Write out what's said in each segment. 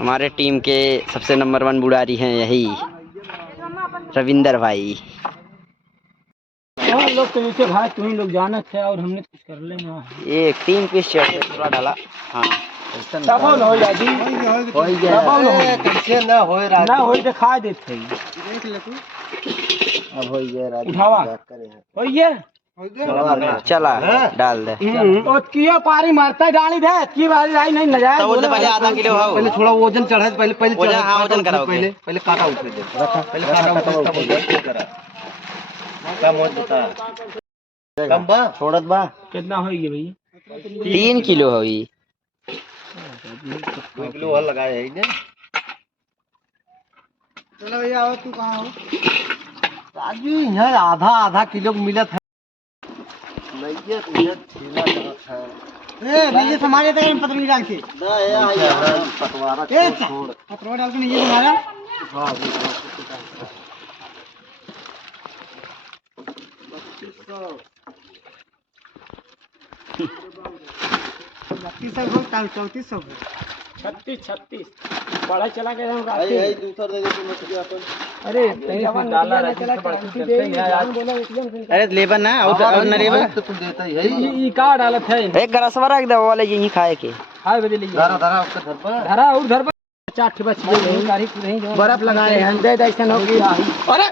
हमारे टीम के सबसे नंबर 1 बुढ़ारी हैं यही रविंदर भाई। और लोग तो नीचे भाई तुम लोग जाना थे और हमने कुछ कर लेना। ये टीम की शर्ट थोड़ा डाला। हाँ डबल हो जाती हो गया कैसे ना हो रहा ना हो दिखा देते देख ले तू। अब हो गया उठावा हो गया चला डाल दे। और किया पारी मारता है डाली दे की बारी राई नहीं नजाया तो बोलते पहले आधा किलो हो पहले थोड़ा वजन चढ़ा पहले वजन। हाँ वजन कराओ पहले काटा उठे दे पहले काटा उठे तब वजन करा कम हो बता कम बा छोड़त बा कितना हो गया भैया 3 किलो हो ये 2 किलो और लगाए है ने। चलो भैया आओ तू कहां हो राजू यहाँ आधा किलो मिला था नहीं ये छीला है ए भैया हमारे तो पतली डाल के ना यार पतवारा छोड़ पतवा डाल के नहीं ये तुम्हारा। हां 3400 36 बड़ा चला गया हम रास्ते। यही दूसरा दे दे मछली अपन। अरे कहीं डाला अरे लेबन ना और न लेबन तो तू देता ही है ये का डालत है एक गरसवा रख दे वाले यही खाए के। हाय बदे लीजिए धरा उसका घर पर धरा और धर पर चाट बच गई नहीं बर्फ लगाए हैं दे दे ऐसा हो गया। अरे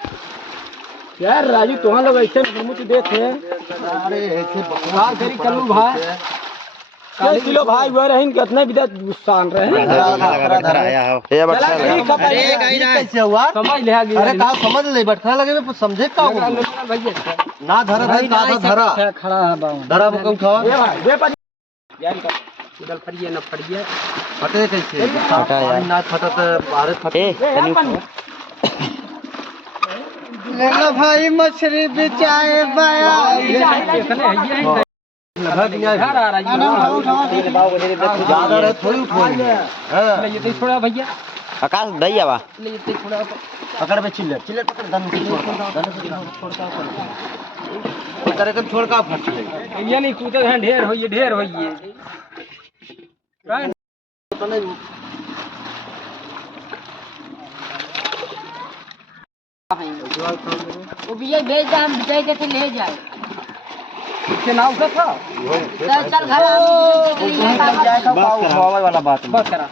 यार राजू तुम लोग ऐसे मुझे देते अरे ऐसे बकवास करी कलू भाई 1 किलो भाई वो रहीन कितने विदा नुकसान रहे धरा आया हो ये बच्चा अरे कैसे हुआ समझ ले अरे का समझ ले बैठा लगे में समझे का हो भैया ना धरा भाई का धरा खड़ा है धरा को उठावा ये भाई दे पर यार का इधर फड़िए न फड़िए फटे कैसे फटा यार ना फटा तो बाहर फटे ले लो भाई मछली बेचाए बाया ज्यादा रहे थोड़ी उठोगे हां ये थोड़ा भैया आकाश दई आवा थोड़ा पकड़ में चिल्लर पकड़ दन पकड़ के छोड़ का फट गई ये नहीं कूदे हैं ढेर होइए वो भैया भेज दे हम दे देते ले जाए के नाव का था चल घर वाला बात बस करा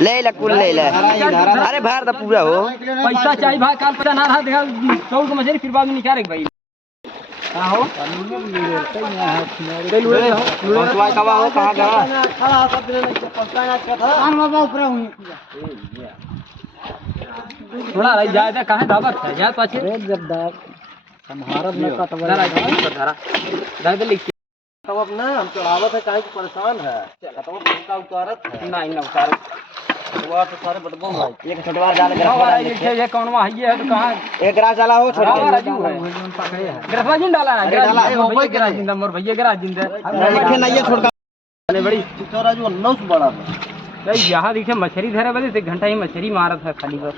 ले ले कुल ले ले। अरे बाहर दा पूरा हो पैसा चाहिए भाई काल पैसा ना रहा देखा 100 को मछली फिर बाद में निकाले भाई हां हो ले लुड़े हो लुड़े कवा हो कहां गया खड़ा सब दिन पैसा ना था हम बाबा ऊपर हूं थोड़ा रह जाए था कहां दावत है यार पाछे रे जबदार हमारा न कटवा धरा दे लिख तब अपना हम चढ़ावत है काहे को परेशान है तब उनका उतारत है नहीं ना उतार वो तो सारे बटबो भाई एक छोटवा डाल के ये कौनवा है ये तो कहां एक ग्रास डाला हो छोड़ के राजू है ग्रास जिंदा डाला है ग्रास जिंदा मोर भैया ग्रास जिंदा देखे नहीं ये छोड़ अरे बड़ी तो राजू नौ से बड़ा यहाँ देखे मछली धरे बजे 1 घंटा ही मछली मारत है खाली बस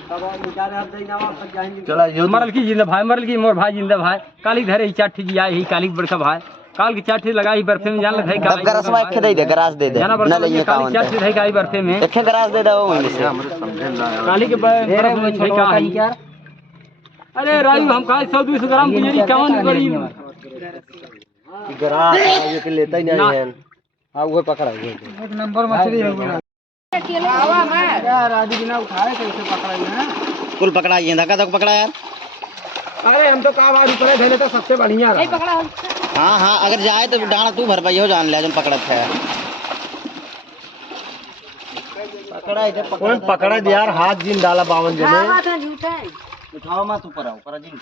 चला मरल की जिंदा भाई मरल की मोर भाई जिंदा भाई काली धरे ही चाठी जी आई ही काली बड़का भाई काल की चाठी लगाई बर्फे में जान ले अब गरसवा एक दे दे ग्रास दे दे ना ले काली चाठी रही गाई बर्फे में एक ग्रास दे दो वहीं से काली के बर्फ में छै का है अरे राजू हम का 100-200 ग्राम की यही कौन करी ग्रास ये के लेता ही नहीं है हां वो पकड़ा एक नंबर मछली है हवा में यार आदि बिना उठाए कैसे पकड़ाई है कुल पकड़ाइए धक्का धक पकड़ा यार। अरे हम तो का बार ऊपर धरे तो सबसे बढ़िया नहीं पकड़ा हाँ हाँ अगर जाए तो डांड तू भर पाई हो जान ले जन पकड़त है पकड़ा इधर पकड़ा यार हाथ जिन डाला 52 जने बात है झूठा है उठाओ मत ऊपर जिन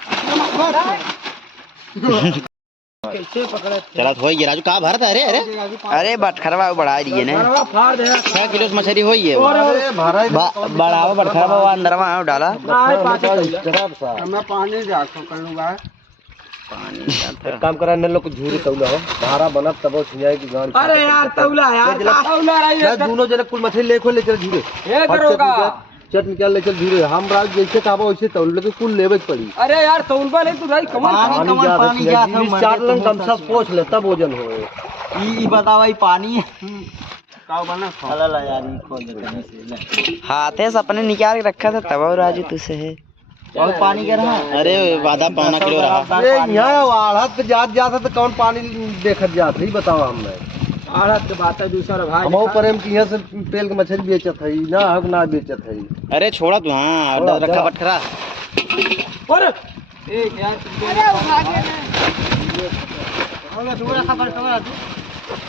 कैसे पकड़े चला तो होई राजू का भरत अरे अरे अरे बटखरवा बढ़ा दिए ने फाड़ दे 6 किलो मछली होई है अरे भरा बढ़ावा बटखरवा अंदरवा डाला मैं पानी जाको कर लूंगा एक काम करा ने लोग झूरी तौला हो धारा बनत तब छियाई की गाड़ी अरे यार तौला यार तौला रही है दोनों जने कुल मछली लेखो ले चल झूरे ये करोगा चट निकाल ले चल धीरे हम राज जैसे कहबो वैसे तौल लेके कुल लेवे के पड़ी अरे यार तौलबा नहीं तू भाई कमल पानी चार लन गमछा से पोंछ ले तब वजन होए ई बतावा ई पानी है काव बना ला यार ई खोल दे हाथे से अपने निकाल के रखा था तब और राजू तुझसे है और पानी के रहा अरे आधा पौना किलो रहा अरे यहाँ आढ़त पे जात तो कौन पानी देखत जात ही बताओ हमने आड़त के बात है दूसरा भाई हम प्रेम की यहाँ से पेल के मछली बेचत है ना हक ना बेचत है अरे छोड़ा तू हाँ छोड़ा, रखा जा। बटखरा अरे एक यार अरे उठा के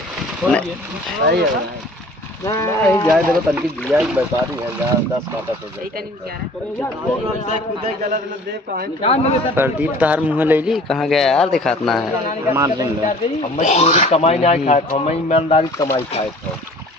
सही है नहीं जाए देखो तनकी दिया एक व्यापारी है 10 काटा तो क्या मिले सर प्रदीप तार मुँह ले ली कहाँ गया यार दिखातना है मार सुन लो हम चोरी कमाई नहीं खाए हम ईमानदारी कमाई खाए थे